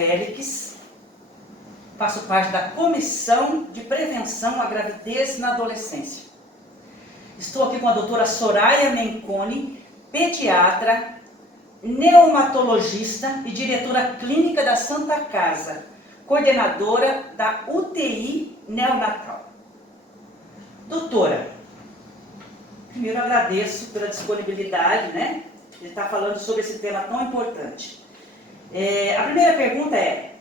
Félix, faço parte da Comissão de Prevenção à Gravidez na Adolescência. Estou aqui com a doutora Soraya Menconi, pediatra, neonatologista e diretora clínica da Santa Casa, coordenadora da UTI neonatal. Doutora, primeiro agradeço pela disponibilidade, de estar falando sobre esse tema tão importante. A primeira pergunta é: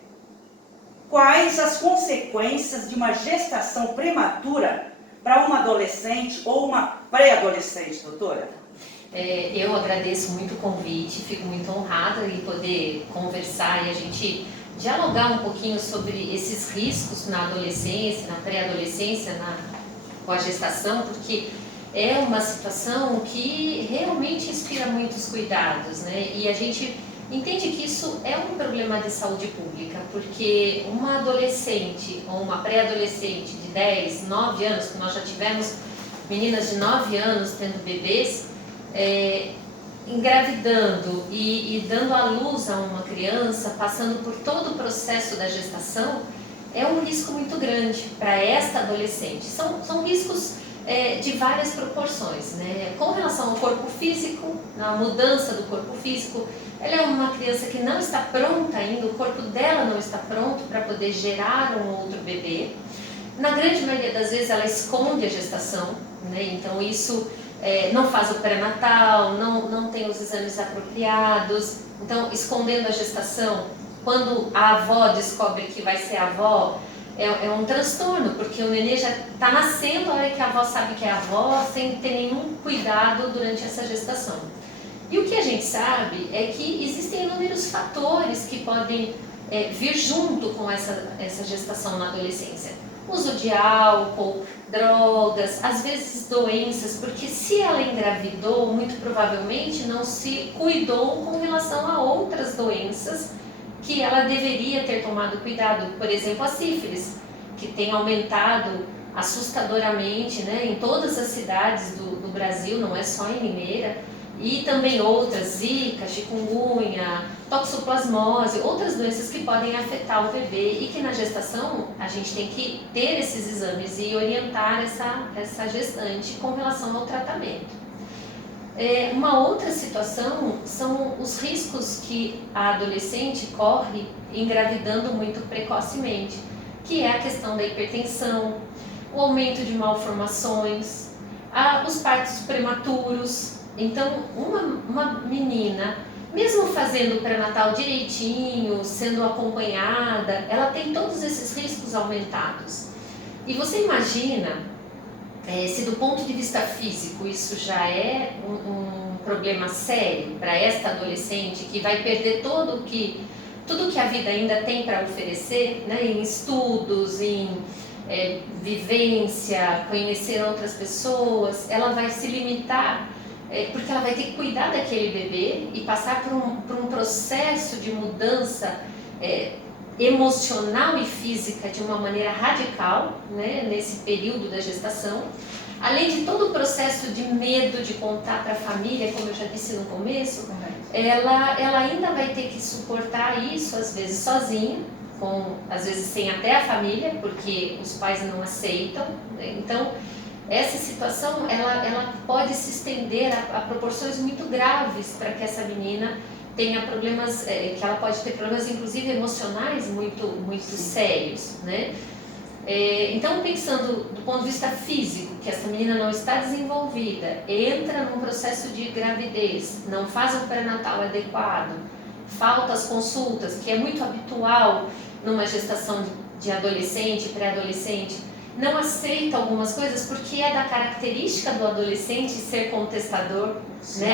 quais as consequências de uma gestação prematura para uma adolescente ou uma pré-adolescente, doutora? Eu agradeço muito o convite, fico muito honrada em poder conversar e a gente dialogar um pouquinho sobre esses riscos na adolescência, na pré-adolescência, com a gestação, porque é uma situação que realmente inspira muitos cuidados, E a gente entende que isso é um problema de saúde pública, porque uma adolescente ou uma pré-adolescente de 10, 9 anos, que nós já tivemos meninas de 9 anos tendo bebês, engravidando e dando à luz a uma criança, passando por todo o processo da gestação, é um risco muito grande para esta adolescente. São riscos de várias proporções, Com relação ao corpo físico, na mudança do corpo físico, ela é uma criança que não está pronta ainda, o corpo dela não está pronto para poder gerar um outro bebê. Na grande maioria das vezes ela esconde a gestação, Então isso não faz o pré-natal, não tem os exames apropriados. Então, escondendo a gestação, quando a avó descobre que vai ser avó, é um transtorno, porque o nenê já está nascendo a hora que a avó sabe que é avó, sem ter nenhum cuidado durante essa gestação. E o que a gente sabe é que existem inúmeros fatores que podem vir junto com essa gestação na adolescência. Uso de álcool, drogas, às vezes doenças, porque se ela engravidou, muito provavelmente não se cuidou com relação a outras doenças que ela deveria ter tomado cuidado. Por exemplo, a sífilis, que tem aumentado assustadoramente, em todas as cidades do Brasil, não é só em Limeira, e também outras, zika, chikungunya, toxoplasmose, outras doenças que podem afetar o bebê e que na gestação a gente tem que ter esses exames e orientar essa gestante com relação ao tratamento. Uma outra situação são os riscos que a adolescente corre engravidando muito precocemente, que é a questão da hipertensão, o aumento de malformações, os partos prematuros. Então, uma menina, mesmo fazendo o pré-natal direitinho, sendo acompanhada, ela tem todos esses riscos aumentados. E você imagina, se do ponto de vista físico isso já é um problema sério para esta adolescente, que vai perder tudo que a vida ainda tem para oferecer, em estudos, em vivência, conhecer outras pessoas, ela vai se limitar, porque ela vai ter que cuidar daquele bebê e passar por um processo de mudança emocional e física de uma maneira radical, nesse período da gestação, além de todo o processo de medo de contar para a família, como eu já disse no começo, ela ainda vai ter que suportar isso, às vezes sozinha, às vezes sem até a família, porque os pais não aceitam, Então, essa situação ela pode se estender a proporções muito graves para que essa menina tenha problemas, que ela pode ter problemas inclusive emocionais muito sérios, Então, pensando do ponto de vista físico, que essa menina não está desenvolvida, entra num processo de gravidez, não faz um pré-natal adequado, falta as consultas, que é muito habitual numa gestação de adolescente, pré-adolescente, não aceita algumas coisas porque é da característica do adolescente ser contestador,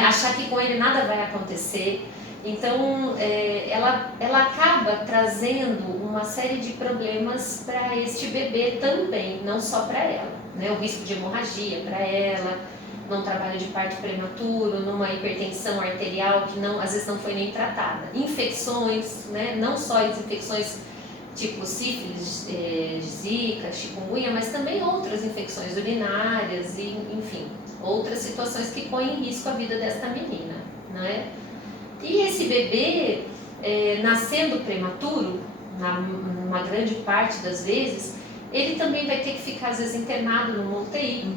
achar que com ele nada vai acontecer. Então, ela acaba trazendo uma série de problemas para este bebê também, não só para ela, O risco de hemorragia para ela, num trabalho de parto prematuro, numa hipertensão arterial que às vezes não foi nem tratada. Infecções, Não só as infecções tipo sífilis, zika, chikungunya, mas também outras infecções urinárias e, enfim, outras situações que põem em risco a vida desta menina, E esse bebê, nascendo prematuro, numa grande parte das vezes, ele também vai ter que ficar às vezes internado numa UTI.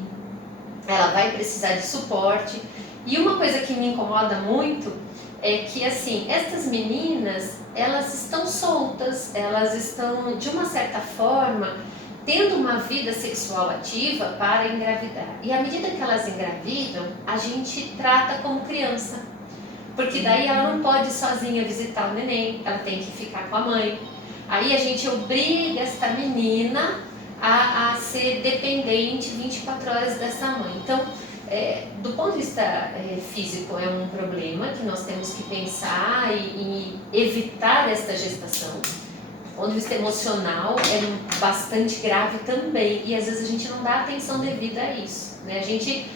Ela vai precisar de suporte. E uma coisa que me incomoda muito é que, assim, estas meninas, elas estão soltas, elas estão, de uma certa forma, tendo uma vida sexual ativa para engravidar. E à medida que elas engravidam, a gente trata como criança. Porque daí ela não pode sozinha visitar o neném, ela tem que ficar com a mãe. Aí a gente obriga esta menina a ser dependente 24 horas dessa mãe. Então, do ponto de vista físico, é um problema que nós temos que pensar e evitar esta gestação. Do ponto de vista emocional, é bastante grave também. E às vezes a gente não dá atenção devida a isso, né? A gente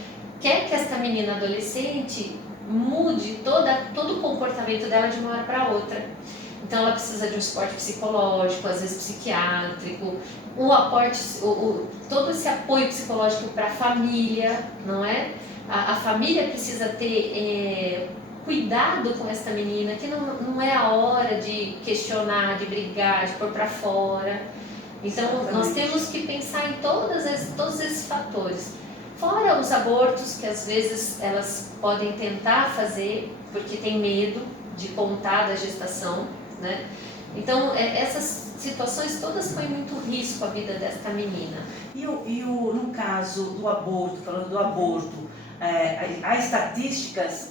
quer que esta menina adolescente mude todo o comportamento dela de uma hora para outra. Então ela precisa de um suporte psicológico, às vezes psiquiátrico, todo esse apoio psicológico para a família, não é? A família precisa ter cuidado com essa menina, que não é a hora de questionar, de brigar, de pôr para fora. Então nós temos que pensar em todos esses fatores. Fora os abortos, que às vezes elas podem tentar fazer porque tem medo de contar da gestação, né? Então, essas situações todas põem muito risco à vida desta menina. No caso do aborto, falando do aborto, há estatísticas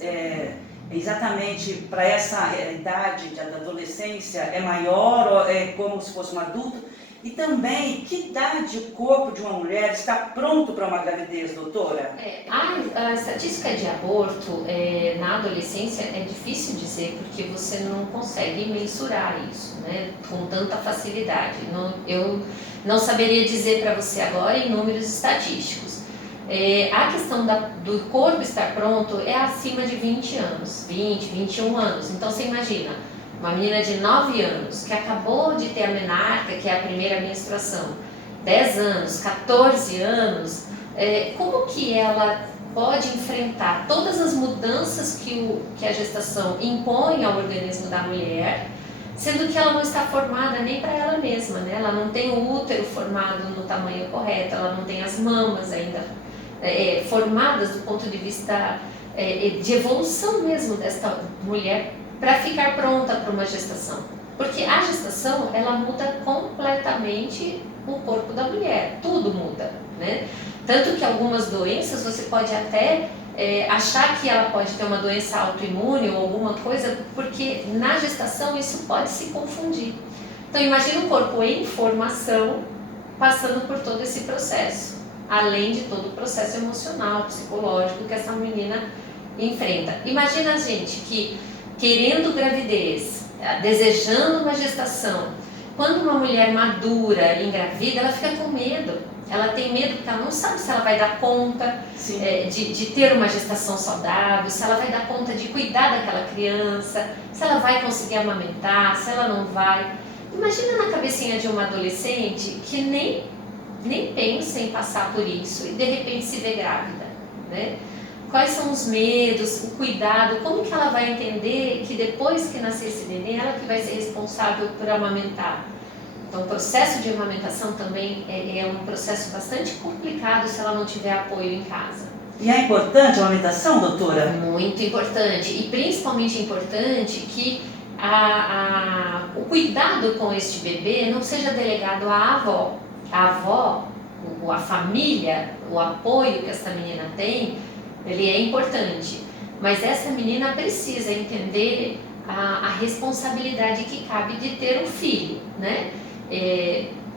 exatamente para essa idade da adolescência, é maior ou é como se fosse um adulto? E também, que idade o corpo de uma mulher está pronto para uma gravidez, doutora? A estatística de aborto na adolescência é difícil dizer, porque você não consegue mensurar isso, né, com tanta facilidade. Eu não saberia dizer para você agora em números estatísticos. A questão do corpo estar pronto é acima de 20 anos, 20, 21 anos. Então você imagina, uma menina de 9 anos que acabou de ter a menarca, que é a primeira menstruação, 10 anos, 14 anos, como que ela pode enfrentar todas as mudanças que a gestação impõe ao organismo da mulher, sendo que ela não está formada nem para ela mesma, né? Ela não tem o útero formado no tamanho correto, ela não tem as mamas ainda formadas do ponto de vista de evolução mesmo desta mulher, para ficar pronta para uma gestação. Porque a gestação, ela muda completamente o corpo da mulher, tudo muda, né? Tanto que algumas doenças você pode até achar que ela pode ter uma doença autoimune ou alguma coisa, porque na gestação isso pode se confundir. Então imagina um corpo em formação passando por todo esse processo, além de todo o processo emocional, psicológico que essa menina enfrenta. Imagina a gente que querendo gravidez, desejando uma gestação, quando uma mulher madura engravida, ela fica com medo. Ela tem medo porque ela não sabe se ela vai dar conta de ter uma gestação saudável, se ela vai dar conta de cuidar daquela criança, se ela vai conseguir amamentar, se ela não vai. Imagina na cabecinha de uma adolescente que nem pensa em passar por isso e de repente se vê grávida, né? Quais são os medos, o cuidado, como que ela vai entender que depois que nascer esse neném, ela que vai ser responsável por amamentar? Então, o processo de amamentação também é um processo bastante complicado se ela não tiver apoio em casa. E é importante a amamentação, doutora? Muito importante, e principalmente importante que o cuidado com este bebê não seja delegado à avó. A avó, a família, o apoio que essa menina tem, ele é importante, mas essa menina precisa entender a responsabilidade que cabe de ter um filho, né?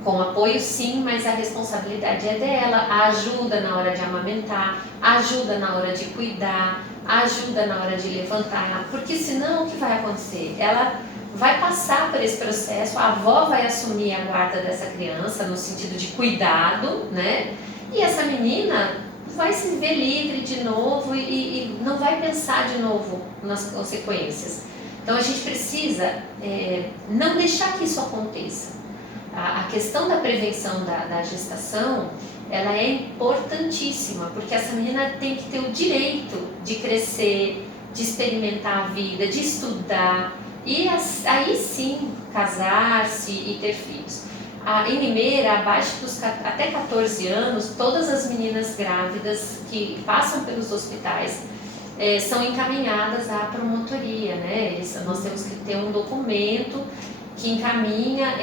Com apoio sim, mas a responsabilidade é dela, a ajuda na hora de amamentar, a ajuda na hora de cuidar, a ajuda na hora de levantar, porque senão o que vai acontecer? Ela vai passar por esse processo, a avó vai assumir a guarda dessa criança no sentido de cuidado, né? E essa menina vai se ver livre de novo e não vai pensar de novo nas consequências. Então a gente precisa não deixar que isso aconteça. A questão da prevenção da gestação, ela é importantíssima, porque essa menina tem que ter o direito de crescer, de experimentar a vida, de estudar, E aí sim, casar-se e ter filhos. Em Limeira, até 14 anos, todas as meninas grávidas que passam pelos hospitais são encaminhadas à promotoria, né? Nós temos que ter um documento que encaminha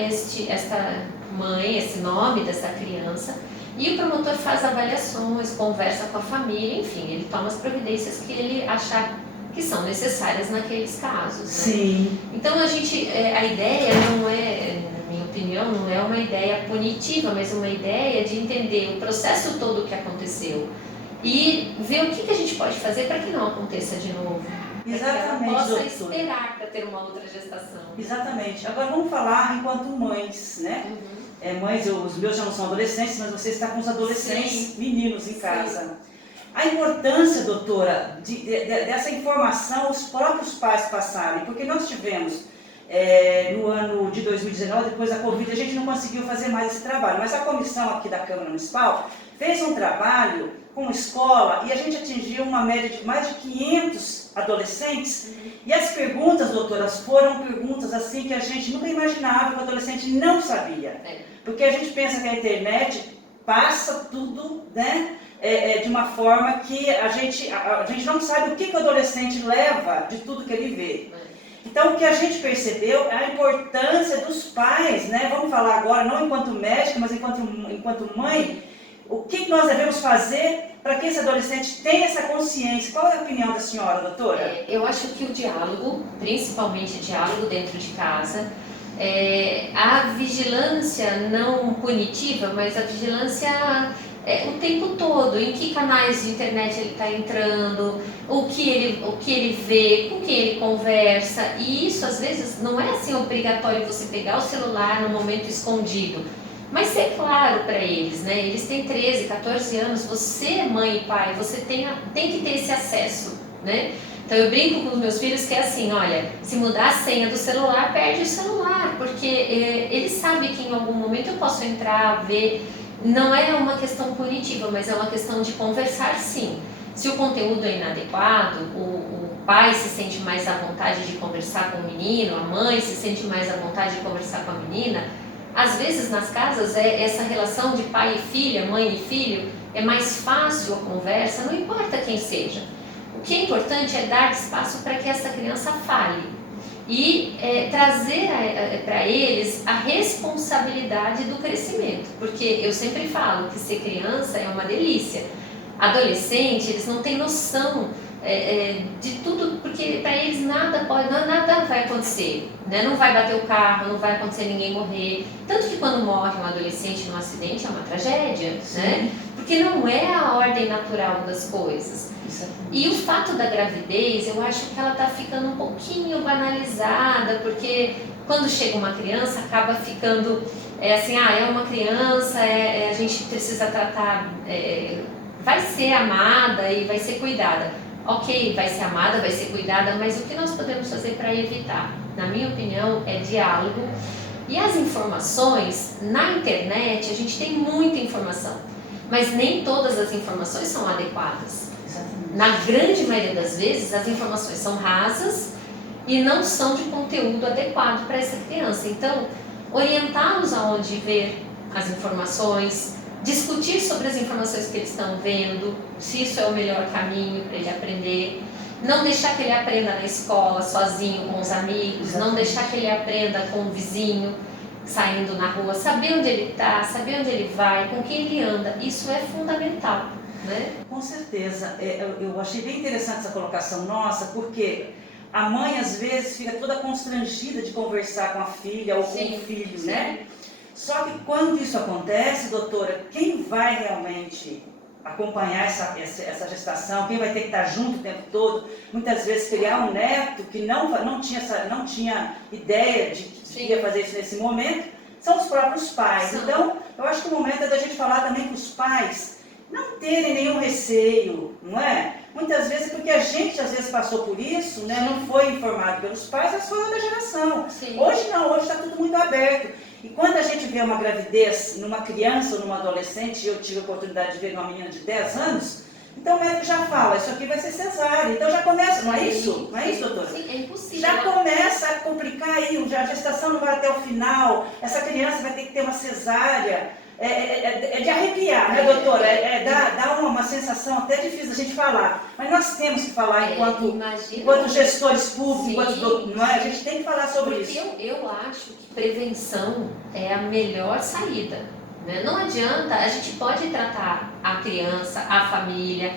esta mãe, esse nome dessa criança, e o promotor faz avaliações, conversa com a família, enfim, ele toma as providências que ele achar que são necessárias naqueles casos, né? Sim. Então a ideia não é, na minha opinião, não é uma ideia punitiva, mas uma ideia de entender o processo todo que aconteceu e ver o que a gente pode fazer para que não aconteça de novo. Exatamente, possa doutora. esperar para ter uma outra gestação. Exatamente. Agora vamos falar enquanto mães, né? Mães, os meus já não são adolescentes, mas você está com os adolescentes, meninos em casa. A importância, doutora, dessa informação os próprios pais passarem, porque nós tivemos no ano de 2019, depois da Covid, a gente não conseguiu fazer mais esse trabalho, mas a comissão aqui da Câmara Municipal fez um trabalho com escola e a gente atingiu uma média de mais de 500 adolescentes. E as perguntas, doutoras, foram perguntas assim que a gente nunca imaginava que o adolescente não sabia. Porque a gente pensa que a internet passa tudo, né? De uma forma que a gente não sabe o que o adolescente leva de tudo que ele vê. Então, o que a gente percebeu é a importância dos pais, né? Vamos falar agora, não enquanto médico, mas enquanto mãe, o que nós devemos fazer para que esse adolescente tenha essa consciência. Qual é a opinião da senhora, doutora? Eu acho que o diálogo, principalmente diálogo dentro de casa, a vigilância não punitiva, mas a vigilância o tempo todo, em que canais de internet ele está entrando, o que ele vê, com quem ele conversa, e isso às vezes não é assim obrigatório você pegar o celular no momento escondido, mas ser claro para eles, né? Eles têm 13, 14 anos, você mãe e pai, você tem que ter esse acesso, né? Então eu brinco com os meus filhos que é assim, olha, se mudar a senha do celular, perde o celular, porque eles sabem que em algum momento eu posso entrar, ver. Não é uma questão punitiva, mas é uma questão de conversar sim. Se o conteúdo é inadequado, o pai se sente mais à vontade de conversar com o menino, a mãe se sente mais à vontade de conversar com a menina. Às vezes nas casas essa relação de pai e filha, mãe e filho, é mais fácil a conversa, não importa quem seja. O que é importante é dar espaço para que essa criança fale e trazer para eles a responsabilidade do crescimento, porque eu sempre falo que ser criança é uma delícia. Adolescente, eles não têm noção de tudo, porque para eles nada vai acontecer, né? Não vai bater o carro, não vai acontecer ninguém morrer, tanto que quando morre um adolescente num acidente é uma tragédia, né? Porque não é a ordem natural das coisas. E o fato da gravidez, eu acho que ela está ficando um pouquinho banalizada, porque quando chega uma criança acaba ficando assim, é uma criança, a gente precisa tratar, vai ser amada e vai ser cuidada. Ok, vai ser amada, vai ser cuidada, mas o que nós podemos fazer para evitar? Na minha opinião, é diálogo. E as informações, na internet, a gente tem muita informação, mas nem todas as informações são adequadas. Na grande maioria das vezes, as informações são rasas e não são de conteúdo adequado para essa criança. Então, orientá-los aonde ver as informações, discutir sobre as informações que eles estão vendo, se isso é o melhor caminho para ele aprender. Não deixar que ele aprenda na escola, sozinho, com os amigos, não deixar que ele aprenda com o vizinho, saindo na rua, saber onde ele está, saber onde ele vai, com quem ele anda. Isso é fundamental. Né? Com certeza, eu achei bem interessante essa colocação nossa, porque a mãe às vezes fica toda constrangida de conversar com a filha ou com o filho, né? Só que quando isso acontece, doutora, quem vai realmente acompanhar essa gestação, quem vai ter que estar junto o tempo todo, muitas vezes criar um neto que não tinha ideia de que ia fazer isso nesse momento, são os próprios pais. Então, eu acho que o momento é da gente falar também com os pais, não terem nenhum receio, não é? Muitas vezes, porque a gente às vezes passou por isso, né? Não foi informado pelos pais, mas foi outra geração. Hoje não, hoje está tudo muito aberto. E quando a gente vê uma gravidez numa criança ou numa adolescente, eu tive a oportunidade de ver uma menina de 10 anos, então o médico já fala, isso aqui vai ser cesárea. Então já começa, não é isso? Não é isso, doutora? Sim, é impossível. Já começa a complicar aí, já a gestação não vai até o final, essa criança vai ter que ter uma cesárea. É de arrepiar, né, doutora? Dá uma sensação até difícil a gente falar. Mas nós temos que falar enquanto gestores públicos, não é? A gente tem que falar sobre isso. Eu acho que prevenção é a melhor saída. Né? Não adianta, a gente pode tratar a criança, a família,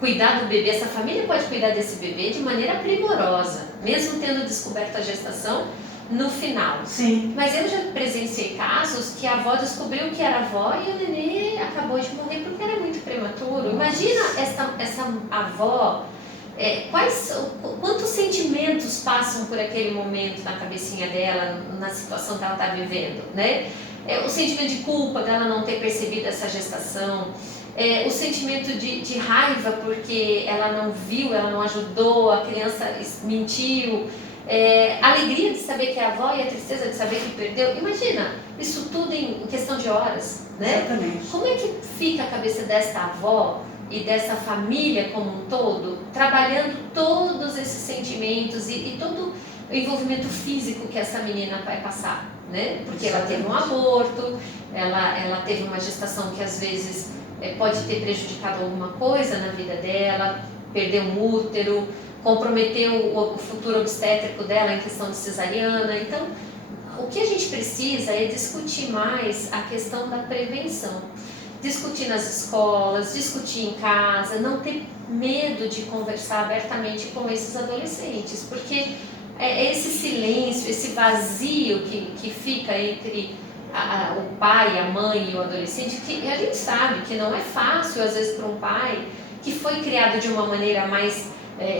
cuidar do bebê. Essa família pode cuidar desse bebê de maneira primorosa, mesmo tendo descoberto a gestação no final. Sim. Mas eu já presenciei casos que a avó descobriu que era avó e o nenê acabou de morrer porque era muito prematuro. Imagina essa avó, quantos sentimentos passam por aquele momento na cabecinha dela, na situação que ela está vivendo, né? O sentimento de culpa dela não ter percebido essa gestação, o sentimento de raiva porque ela não viu, ela não ajudou, a criança mentiu, a alegria de saber que é avó e a tristeza de saber que perdeu. Imagina, isso tudo em questão de horas, né? Exatamente. Como é que fica a cabeça desta avó e dessa família como um todo, trabalhando todos esses sentimentos e todo o envolvimento físico que essa menina vai passar, né? Porque ela teve um aborto, ela teve uma gestação que às vezes pode ter prejudicado alguma coisa na vida dela, perdeu um útero, comprometeu o futuro obstétrico dela em questão de cesariana. Então, o que a gente precisa é discutir mais a questão da prevenção. Discutir nas escolas, discutir em casa, não ter medo de conversar abertamente com esses adolescentes, porque esse silêncio, esse vazio que fica entre o pai, a mãe e o adolescente, que a gente sabe que não é fácil, às vezes, para um pai que foi criado de uma maneira mais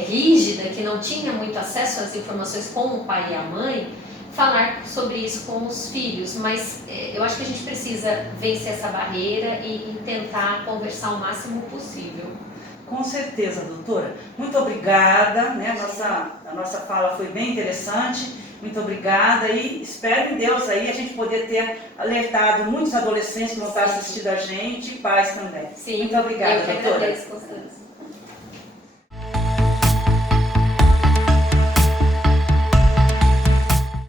rígida, que não tinha muito acesso às informações com o pai e a mãe, falar sobre isso com os filhos. Mas eu acho que a gente precisa vencer essa barreira e tentar conversar o máximo possível. Com certeza, doutora. Muito obrigada, né? A nossa fala foi bem interessante. Muito obrigada e espero em Deus aí a gente poder ter alertado muitos adolescentes que vão estar assistindo a gente e pais também. Sim, muito obrigada, eu que doutora. agradeço, Constância.